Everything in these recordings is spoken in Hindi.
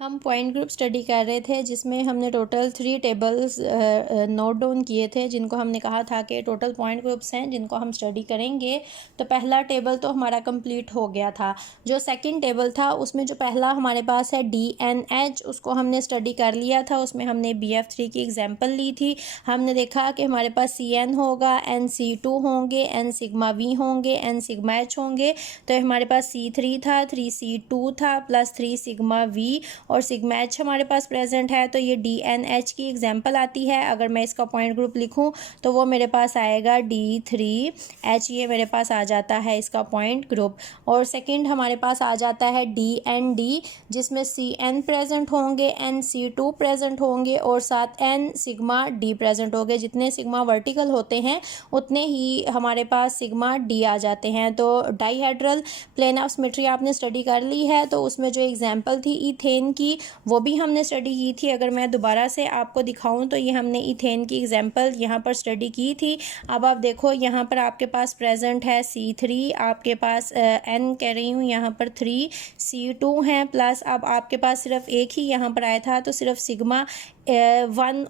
हम पॉइंट ग्रुप स्टडी कर रहे थे जिसमें हमने टोटल 3 टेबल्स नोट डाउन किए थे, जिनको हमने कहा था कि टोटल पॉइंट ग्रुप्स हैं जिनको हम स्टडी करेंगे। तो पहला टेबल तो हमारा कंप्लीट हो गया था। जो सेकंड टेबल था उसमें जो पहला हमारे पास है DNH, उसको हमने स्टडी कर लिया था। उसमें हमने BF3 की एग्जांपल ली थी। हमने देखा कि हमारे पास CN होगा, NC2 होंगे, N सिग्मा V होंगे, N सिग्मा H होंगे। तो हमारे पास C3 था, 3C2 था प्लस 3 सिग्मा V और सिग्मा H हमारे पास प्रेजेंट है। तो ये DNH की एग्जांपल आती है। अगर मैं इसका पॉइंट ग्रुप लिखूं तो वो मेरे पास आएगा D3H, ये मेरे पास आ जाता है इसका पॉइंट ग्रुप। और सेकंड हमारे पास आ जाता है DND, जिसमें CN प्रेजेंट होंगे, NC2 प्रेजेंट होंगे और साथ N सिग्मा D प्रेजेंट होंगे। जितने सिग्मा वर्टिकल होते हैं उतने ही हमारे पास सिग्मा D आ जाते हैं। तो डाईहेड्रल प्लेन ऑफ सिमेट्री आपने स्टडी कर ली है, तो उसमें जो एग्जांपल थी इथेन की वो भी हमने स्टडी की थी। अगर मैं दोबारा से आपको दिखाऊं तो ये हमने इथेन की एग्जांपल यहाँ पर स्टडी की थी। अब आप देखो यहाँ पर आपके पास प्रेजेंट है C3, आपके पास N कह रही हूँ यहाँ पर 3C2 हैं, प्लस अब आपके पास सिर्फ एक ही यहाँ पर आया था तो सिर्फ sigma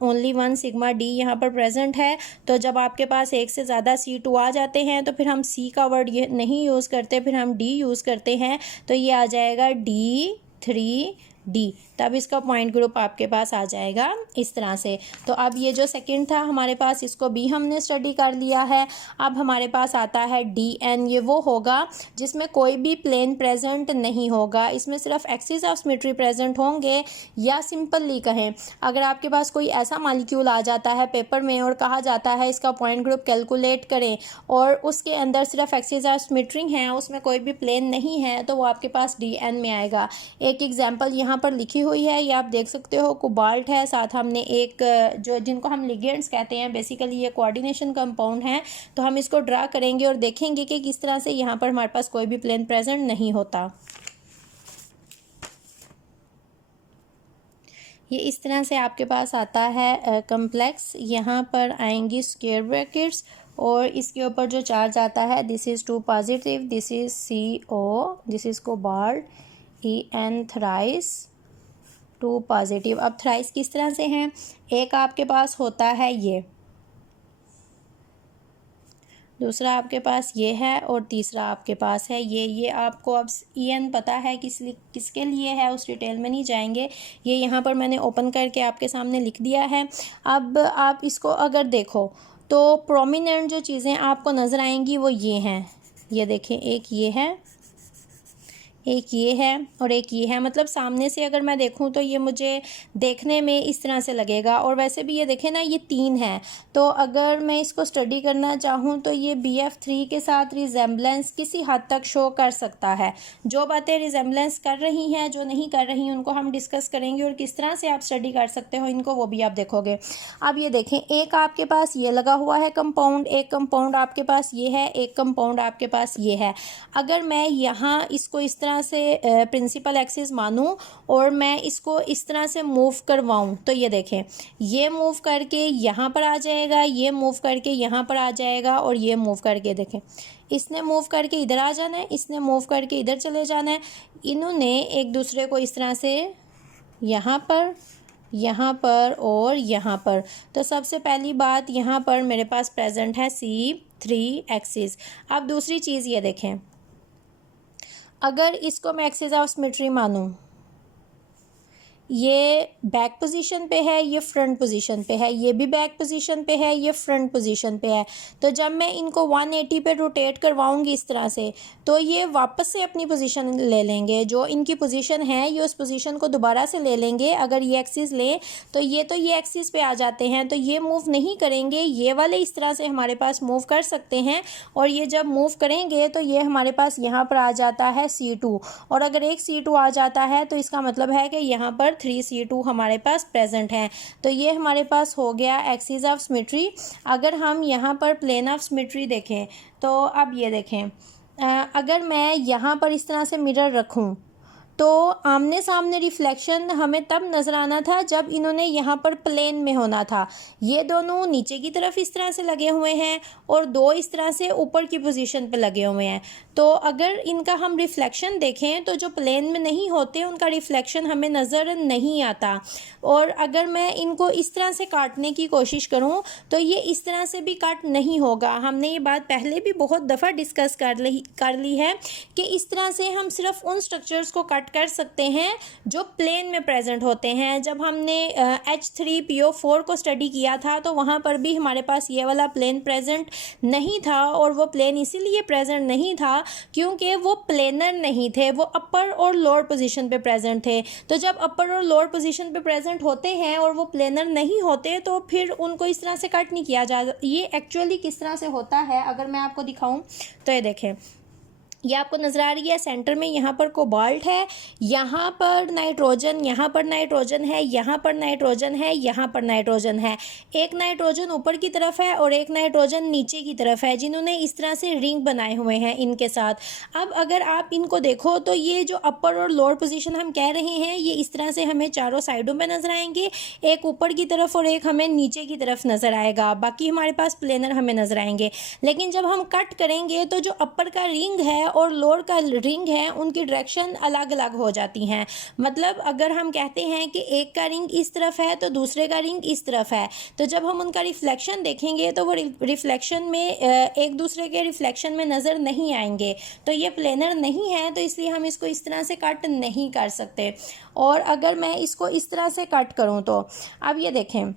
only one sigma D यहाँ पर प्रेजेंट है। तो जब आपके पास एक से ज़्यादा C2 आ जाते हैं तो फिर हम C का वर्ड ये नहीं यूज़ करते, फिर हम D यूज़ करते हैं। तो ये आ जाएगा D3D, तब इसका पॉइंट ग्रुप आपके पास आ जाएगा इस तरह से। तो अब ये जो सेकंड था हमारे पास, इसको भी हमने स्टडी कर लिया है। अब हमारे पास आता है DN, ये वो होगा जिसमें कोई भी प्लेन प्रेजेंट नहीं होगा, इसमें सिर्फ एक्सिस ऑफ सिमेट्री प्रेजेंट होंगे। या सिंपली कहें, अगर आपके पास कोई ऐसा मॉलिक्यूल आ जाता है पेपर में और कहा जाता है इसका पॉइंट ग्रुप कैलकुलेट करें और उसके अंदर सिर्फ एक्सिस ऑफ सिमेट्री हैं, उसमें कोई भी प्लेन नहीं है, तो वो आपके पास DN में आएगा। एक एग्जाम्पल यहाँ पर लिखी हुई है, ये आप देख सकते हो। कोबाल्ट है, साथ हमने एक जो जिनको हम लिगेंड्स कहते हैं, बेसिकली ये कोऑर्डिनेशन कंपाउंड है। तो हम इसको ड्रा करेंगे और देखेंगे कि किस तरह से यहाँ पर हमारे पास कोई भी प्लेन प्रेजेंट नहीं होता। ये इस तरह से आपके पास आता है कम्प्लेक्स। यहाँ पर आएंगी स्क्वायर ब्रैकेट्स और इसके ऊपर जो चार्ज आता है, this is 2 positive, this is CO, this is cobalt, EN thrice 2 positive. अब थ्राइस किस तरह से हैं, एक आपके पास होता है ये, दूसरा आपके पास ये है और तीसरा आपके पास है ये आपको अब EN पता है किसके लिए है, उस डिटेल में नहीं जाएंगे। ये यहाँ पर मैंने ओपन करके आपके सामने लिख दिया है। अब आप इसको अगर देखो तो प्रोमिनेंट जो चीज़ें आपको नज़र आएंगी वो ये हैं। ये देखें, एक ये है, एक ये है और एक ये है। मतलब सामने से अगर मैं देखूं तो ये मुझे देखने में इस तरह से लगेगा। और वैसे भी ये देखें ना, ये 3 है। तो अगर मैं इसको स्टडी करना चाहूं तो ये BF3 के साथ रिजेम्बलेंस किसी हद तक शो कर सकता है। जो बातें रिजेम्बलेंस कर रही हैं, जो नहीं कर रही उनको हम डिस्कस करेंगे और किस तरह से आप स्टडी कर सकते हो इनको, वो भी आप देखोगे। अब ये देखें, एक आपके पास ये लगा हुआ है कंपाउंड, एक कंपाउंड आपके पास ये है, एक कंपाउंड आपके पास ये है। अगर मैं यहाँ इसको इस तरह से प्रिंसिपल एक्सिस मानूं और मैं इसको इस तरह से मूव करवाऊं तो ये देखें, ये मूव करके यहाँ पर आ जाएगा, ये मूव करके यहाँ पर आ जाएगा और ये मूव करके देखें, इसने मूव करके इधर आ जाना है, इसने मूव करके इधर चले जाना है। इन्होंने एक दूसरे को इस तरह से यहाँ पर और यहाँ पर। तो सबसे पहली बात, यहाँ पर मेरे पास प्रेजेंट है C3 एक्सिस। अब दूसरी चीज़ ये देखें, अगर इसको मैं एक्सिस ऑफ सिमेट्री मानूं, ये बैक पोजीशन पे है, ये फ्रंट पोजीशन पे है, ये भी बैक पोजीशन पे है, ये फ्रंट पोजीशन पे है। तो जब मैं इनको 180 पे रोटेट करवाऊंगी इस तरह से, तो ये वापस से अपनी पोजीशन ले लेंगे। जो इनकी पोजीशन है ये उस पोजीशन को दोबारा से ले लेंगे। अगर ये एक्सिस लें तो ये एक्सिस पे आ जाते हैं, तो ये मूव नहीं करेंगे। ये वाले इस तरह से हमारे पास मूव कर सकते हैं और ये जब मूव करेंगे तो ये हमारे पास यहाँ पर आ जाता है C2। और अगर एक C2 आ जाता है तो इसका मतलब है कि यहाँ पर 3C2 हमारे पास प्रेजेंट हैं। तो ये हमारे पास हो गया एक्सिस ऑफ सिमेट्री। अगर हम यहाँ पर प्लेन ऑफ सिमेट्री देखें तो अब ये देखें, अगर मैं यहाँ पर इस तरह से मिरर रखूँ तो आमने सामने रिफ्लेक्शन हमें तब नज़र आना था जब इन्होंने यहाँ पर प्लेन में होना था। ये दोनों नीचे की तरफ इस तरह से लगे हुए हैं और दो इस तरह से ऊपर की पोजीशन पे लगे हुए हैं। तो अगर इनका हम रिफ्लेक्शन देखें तो जो प्लेन में नहीं होते उनका रिफ्लेक्शन हमें नज़र नहीं आता। और अगर मैं इनको इस तरह से काटने की कोशिश करूं तो ये इस तरह से भी कट नहीं होगा। हमने ये बात पहले भी बहुत दफ़ा डिस्कस कर ली है कि इस तरह से हम सिर्फ उन स्ट्रक्चर्स को कट कर सकते हैं जो प्लेन में प्रेजेंट होते हैं। जब हमने H3PO4 को स्टडी किया था तो वहाँ पर भी हमारे पास ये वाला प्लेन प्रेजेंट नहीं था, और वो प्लेन इसीलिए प्रेजेंट नहीं था क्योंकि वो प्लेनर नहीं थे, वो अपर और लोअर पोजीशन पे प्रेजेंट थे। तो जब अपर और लोअर पोजीशन पे प्रेजेंट होते हैं और वो प्लेनर नहीं होते तो फिर उनको इस तरह से कट नहीं किया जा। ये एक्चुअली किस तरह से होता है अगर मैं आपको दिखाऊं तो ये देखें, ये आपको नज़र आ रही है सेंटर में, यहाँ पर कोबाल्ट है, यहाँ पर नाइट्रोजन, यहाँ पर नाइट्रोजन है, यहाँ पर नाइट्रोजन है, यहाँ पर नाइट्रोजन है। एक नाइट्रोजन ऊपर की तरफ है और एक नाइट्रोजन नीचे की तरफ है, जिन्होंने इस तरह से रिंग बनाए हुए हैं इनके साथ। अब अगर आप इनको देखो तो ये जो अपर और लोअर पोजीशन हम कह रहे हैं ये इस तरह से हमें चारों साइडों में नज़र आएंगे, एक ऊपर की तरफ और एक हमें नीचे की तरफ नज़र आएगा, बाकी हमारे पास प्लेनर हमें नज़र आएंगे। लेकिन जब हम कट करेंगे तो जो अपर का रिंग है और लोअर का रिंग है उनकी डायरेक्शन अलग अलग हो जाती हैं। मतलब अगर हम कहते हैं कि एक का रिंग इस तरफ है तो दूसरे का रिंग इस तरफ है, तो जब हम उनका रिफ्लेक्शन देखेंगे तो वो रिफ्लेक्शन में एक दूसरे के रिफ्लेक्शन में नज़र नहीं आएंगे। तो ये प्लेनर नहीं है, तो इसलिए हम इसको इस तरह से कट नहीं कर सकते। और अगर मैं इसको इस तरह से कट करूँ तो अब ये देखें,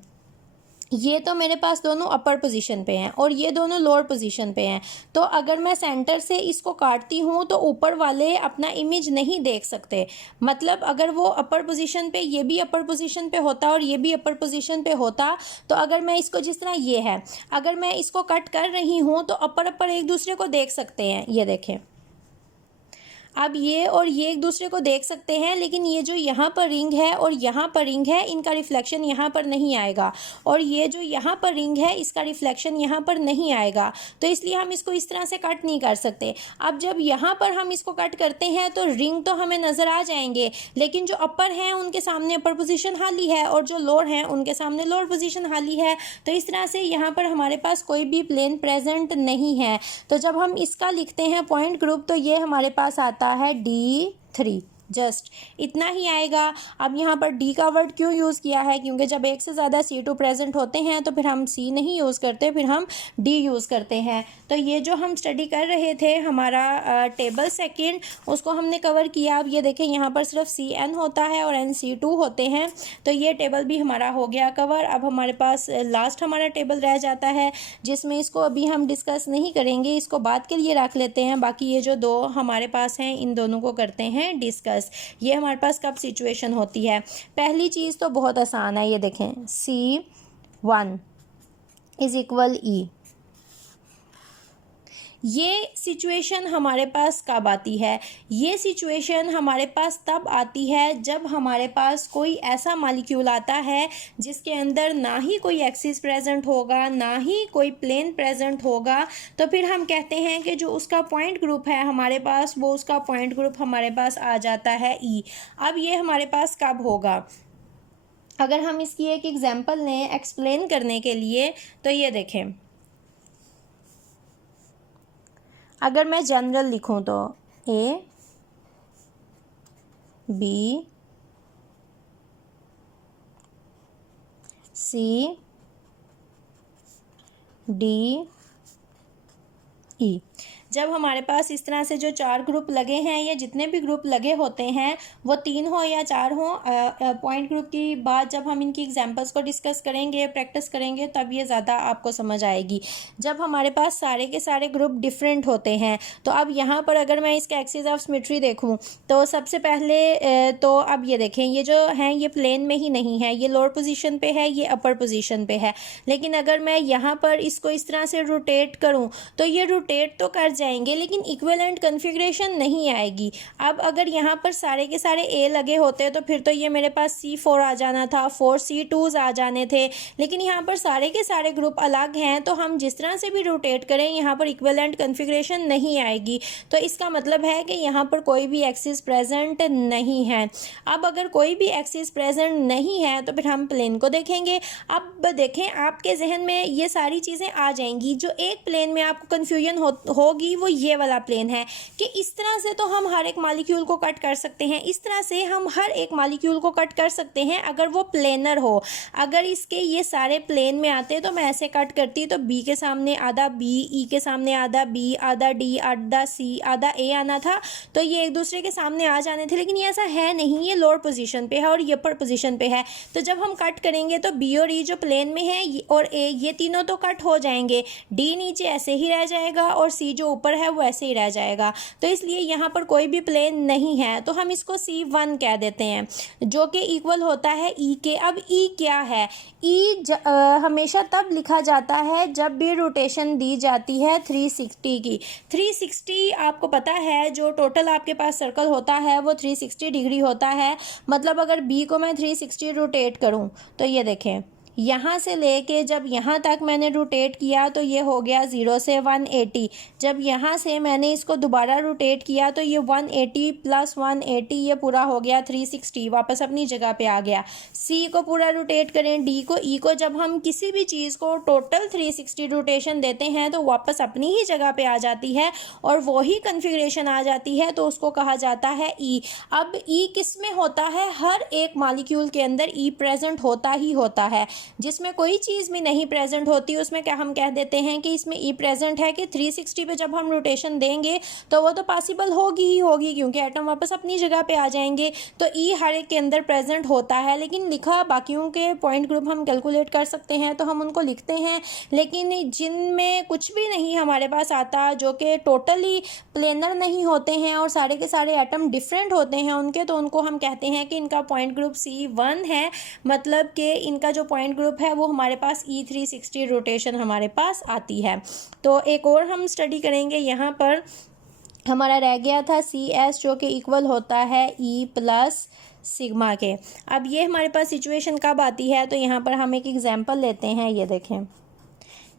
ये तो मेरे पास दोनों अपर पोजीशन पे हैं और ये दोनों लोअर पोजीशन पे हैं। तो अगर मैं सेंटर से इसको काटती हूँ तो ऊपर वाले अपना इमेज नहीं देख सकते। मतलब अगर वो अपर पोजीशन पे, ये भी अपर पोजीशन पे होता और ये भी अपर पोजीशन पे होता, तो अगर मैं इसको जिस तरह ये है, अगर मैं इसको कट कर रही हूँ तो अपर एक दूसरे को देख सकते हैं। ये देखें, अब ये और ये एक दूसरे को देख सकते हैं, लेकिन ये जो यहाँ पर रिंग है और यहाँ पर रिंग है इनका रिफ्लेक्शन यहाँ पर नहीं आएगा, और ये जो यहाँ पर रिंग है इसका रिफ्लेक्शन यहाँ पर नहीं आएगा। तो इसलिए हम इसको इस तरह से कट नहीं कर सकते। अब जब यहाँ पर हम इसको कट करते हैं तो रिंग तो हमें नज़र आ जाएंगे, लेकिन जो अपर हैं उनके सामने अपर पोजीशन खाली है और जो लोअर हैं उनके सामने लोअर पोजीशन खाली है। तो इस तरह से यहाँ पर हमारे पास कोई भी प्लेन प्रेजेंट नहीं है। तो जब हम इसका लिखते हैं पॉइंट ग्रुप तो ये हमारे पास आता है D3, जस्ट इतना ही आएगा। अब यहाँ पर डी का वर्ड क्यों यूज़ किया है, क्योंकि जब एक से ज़्यादा C2 प्रेजेंट होते हैं तो फिर हम C नहीं यूज़ करते, फिर हम D यूज़ करते हैं। तो ये जो हम स्टडी कर रहे थे हमारा टेबल सेकंड, उसको हमने कवर किया। अब ये देखें यहाँ पर सिर्फ CN होता है और NC2 होते हैं, तो ये टेबल भी हमारा हो गया कवर। अब हमारे पास लास्ट हमारा टेबल रह जाता है, जिसमें इसको अभी हम डिस्कस नहीं करेंगे, इसको बाद के लिए रख लेते हैं। बाकी ये जो दो हमारे पास हैं इन दोनों को करते हैं डिस्कस। ये हमारे पास कब सिचुएशन होती है। पहली चीज़ तो बहुत आसान है, ये देखें C1 इज इक्वल E। ये सिचुएशन हमारे पास कब आती है? ये सिचुएशन हमारे पास तब आती है जब हमारे पास कोई ऐसा मॉलिक्यूल आता है जिसके अंदर ना ही कोई एक्सिस प्रेजेंट होगा ना ही कोई प्लेन प्रेजेंट होगा। तो फिर हम कहते हैं कि जो उसका पॉइंट ग्रुप है हमारे पास, वो उसका पॉइंट ग्रुप हमारे पास आ जाता है E। अब ये हमारे पास कब होगा? अगर हम इसकी एक एग्जाम्पल लें एक्सप्लेन करने के लिए, तो ये देखें, अगर मैं जनरल लिखूं तो A B C D E, जब हमारे पास इस तरह से जो चार ग्रुप लगे हैं या जितने भी ग्रुप लगे होते हैं वो 3 हो या 4 हो, पॉइंट ग्रुप की बात जब हम इनकी एग्जांपल्स को डिस्कस करेंगे, प्रैक्टिस करेंगे, तब ये ज़्यादा आपको समझ आएगी। जब हमारे पास सारे के सारे ग्रुप डिफरेंट होते हैं, तो अब यहाँ पर अगर मैं इसका एक्सिस ऑफ सिमेट्री देखूँ तो सबसे पहले तो अब ये देखें, ये जो हैं ये प्लेन में ही नहीं है, ये लोअर पोजीशन पे है, ये अपर पोजीशन पे है। लेकिन अगर मैं यहाँ पर इसको इस तरह से रोटेट करूँ तो ये रोटेट तो कर जाएंगे लेकिन इक्विवेलेंट कन्फिग्रेशन नहीं आएगी। अब अगर यहाँ पर सारे के सारे ए लगे होते तो फिर तो ये मेरे पास C4 आ जाना था, 4 C2s आ जाने थे, लेकिन यहाँ पर सारे के सारे ग्रुप अलग हैं तो हम जिस तरह से भी रोटेट करें यहाँ पर इक्विवेलेंट कन्फिग्रेशन नहीं आएगी। तो इसका मतलब है कि यहाँ पर कोई भी एक्सिस प्रेजेंट नहीं है। अब अगर कोई भी एक्सिस प्रेजेंट नहीं है तो फिर हम प्लेन को देखेंगे। अब देखें, आपके जहन में ये सारी चीज़ें आ जाएंगी। जो एक प्लेन में आपको कन्फ्यूजन होगी वो ये वाला प्लेन है कि इस तरह से तो हम हर एक मॉलिक्यूल को कट कर सकते हैं, इस तरह से हम हर एक मॉलिक्यूल को कट कर सकते हैं अगर वो प्लेनर हो। अगर इसके ये सारे प्लेन में आते तो मैं ऐसे कट करती तो बी के सामने आधा बी, ई के सामने आधा बी, आधा डी, आधा सी, आधा ए आना था, तो ये एक दूसरे के सामने आ जाने थे। लेकिन ये ऐसा है नहीं, ये लोअर पोजीशन पे है और ये अपर पोजीशन पे है। तो जब हम कट करेंगे तो बी और ई जो प्लेन में है और ए, ये तीनों तो कट हो जाएंगे, डी नीचे ऐसे ही रह जाएगा और सी जो ऊपर है वो ऐसे ही रह जाएगा। तो इसलिए यहाँ पर कोई भी प्लेन नहीं है, तो हम इसको C1 कह देते हैं, जो कि इक्वल होता है ई के। अब ई क्या है? ई हमेशा तब लिखा जाता है जब भी रोटेशन दी जाती है 360 की। 360 आपको पता है, जो टोटल आपके पास सर्कल होता है वो 360 डिग्री होता है। मतलब अगर बी को मैं 360 रोटेट करूं तो ये देखें, यहाँ से लेके जब यहाँ तक मैंने रोटेट किया तो ये हो गया 0 से 180। जब यहाँ से मैंने इसको दोबारा रोटेट किया तो ये 180 प्लस 180, ये पूरा हो गया 360, वापस अपनी जगह पे आ गया। सी को पूरा रोटेट करें, डी को, ई को, जब हम किसी भी चीज़ को टोटल 360 रोटेशन देते हैं तो वापस अपनी ही जगह पे आ जाती है और वही कन्फिग्रेशन आ जाती है, तो उसको कहा जाता है ई। अब ई किस में होता है? हर एक मॉलिक्यूल के अंदर ई प्रेजेंट होता ही होता है। जिसमें कोई चीज़ भी नहीं प्रेजेंट होती उसमें क्या हम कह देते हैं कि इसमें ई प्रेजेंट है, कि 360 पे जब हम रोटेशन देंगे तो वो तो पॉसिबल होगी ही होगी, क्योंकि एटम वापस अपनी जगह पे आ जाएंगे। तो ई हर एक के अंदर प्रेजेंट होता है, लेकिन लिखा बाकियों के पॉइंट ग्रुप हम कैलकुलेट कर सकते हैं तो हम उनको लिखते हैं। लेकिन जिनमें कुछ भी नहीं हमारे पास आता, जो कि टोटली प्लेनर नहीं होते हैं और सारे के सारे एटम डिफरेंट होते हैं उनके, तो उनको हम कहते हैं कि इनका पॉइंट ग्रुप C1 है। मतलब कि इनका जो पॉइंट ग्रुप है वो हमारे पास E360 रोटेशन हमारे पास आती है। तो एक और हम स्टडी करेंगे। यहाँ पर हमारा रह गया था CS, जो कि इक्वल होता है E प्लस सिग्मा के। अब ये हमारे पास सिचुएशन कब आती है? तो यहाँ पर हम एक एग्जांपल लेते हैं। ये देखें,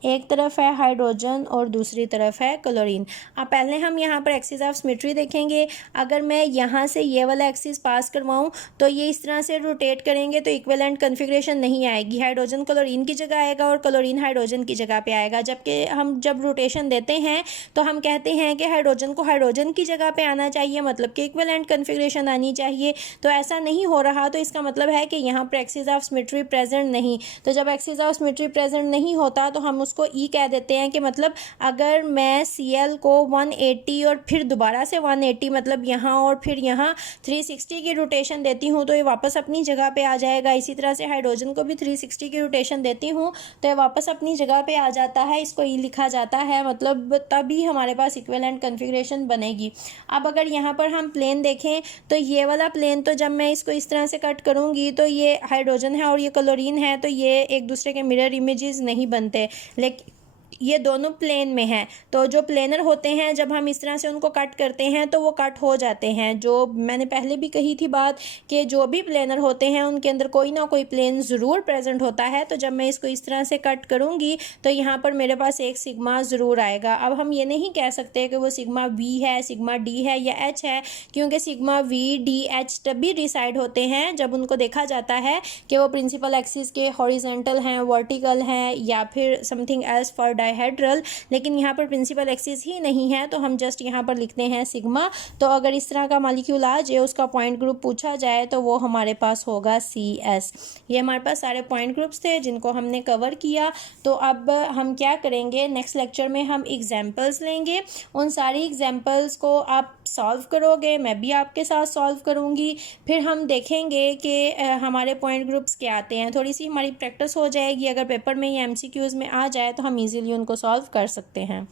एक तरफ है हाइड्रोजन और दूसरी तरफ है क्लोरीन। अब पहले हम यहाँ पर एक्सिस ऑफ सिमेट्री देखेंगे। अगर मैं यहाँ से ये वाला एक्सिस पास करवाऊँ तो ये इस तरह से रोटेट करेंगे तो इक्विवेलेंट कन्फिग्रेशन नहीं आएगी। हाइड्रोजन क्लोरीन की जगह आएगा और क्लोरीन हाइड्रोजन की जगह पे आएगा। जबकि हम जब रोटेशन देते हैं तो हम कहते हैं कि हाइड्रोजन को हाइड्रोजन की जगह पर आना चाहिए, मतलब कि इक्विवेलेंट कन्फिग्रेशन आनी चाहिए। तो ऐसा नहीं हो रहा, तो इसका मतलब है कि यहाँ पर एक्सिस ऑफ सिमेट्री प्रेजेंट नहीं। तो जब एक्सिस ऑफ सिमेट्री प्रेजेंट नहीं होता तो हम उसको ई कह देते हैं। कि मतलब अगर मैं Cl को 180 और फिर दोबारा से 180, मतलब यहाँ और फिर यहाँ 360 की रोटेशन देती हूँ तो ये वापस अपनी जगह पे आ जाएगा। इसी तरह से हाइड्रोजन को भी 360 की रोटेशन देती हूँ तो ये वापस अपनी जगह पे आ जाता है। इसको ई लिखा जाता है, मतलब तभी हमारे पास इक्विवेलेंट कन्फिग्रेशन बनेगी। अब अगर यहाँ पर हम प्लेन देखें तो ये वाला प्लेन, तो जब मैं इसको इस तरह से कट करूँगी तो ये हाइड्रोजन है और ये क्लोरीन है, तो ये एक दूसरे के मिरर इमेजेस नहीं बनते। लेकिन ये दोनों प्लेन में हैं, तो जो प्लेनर होते हैं जब हम इस तरह से उनको कट करते हैं तो वो कट हो जाते हैं। जो मैंने पहले भी कही थी बात कि जो भी प्लेनर होते हैं उनके अंदर कोई ना कोई प्लेन ज़रूर प्रेजेंट होता है। तो जब मैं इसको इस तरह से कट करूँगी तो यहाँ पर मेरे पास एक सिग्मा ज़रूर आएगा। अब हम ये नहीं कह सकते कि वो सिग्मा V है, सिग्मा D है या H है, क्योंकि सिग्मा V, D, H तभी डिसाइड होते हैं जब उनको देखा जाता है कि वो प्रिंसिपल एक्सिस के हॉरिजेंटल हैं, वर्टिकल हैं या फिर समथिंग एल्स फॉर डायहेड्रल। लेकिन यहाँ पर प्रिंसिपल एक्सिस ही नहीं है तो हम जस्ट यहाँ पर लिखते हैं सिग्मा। तो अगर इस तरह का मॉलिक्यूल आ जाए, उसका पॉइंट ग्रुप पूछा जाए तो वो हमारे पास होगा CS। ये हमारे पास सारे पॉइंट ग्रुप्स थे जिनको हमने कवर किया। तो अब हम क्या करेंगे, नेक्स्ट लेक्चर में हम एग्जाम्पल्स लेंगे। उन सारी एग्जाम्पल्स को आप सॉल्व करोगे, मैं भी आपके साथ सॉल्व करूँगी। फिर हम देखेंगे कि हमारे पॉइंट ग्रुप्स क्या आते हैं। थोड़ी सी हमारी प्रैक्टिस हो जाएगी। अगर पेपर में या MCQs में आ जाए तो हम इजीली उनको सॉल्व कर सकते हैं।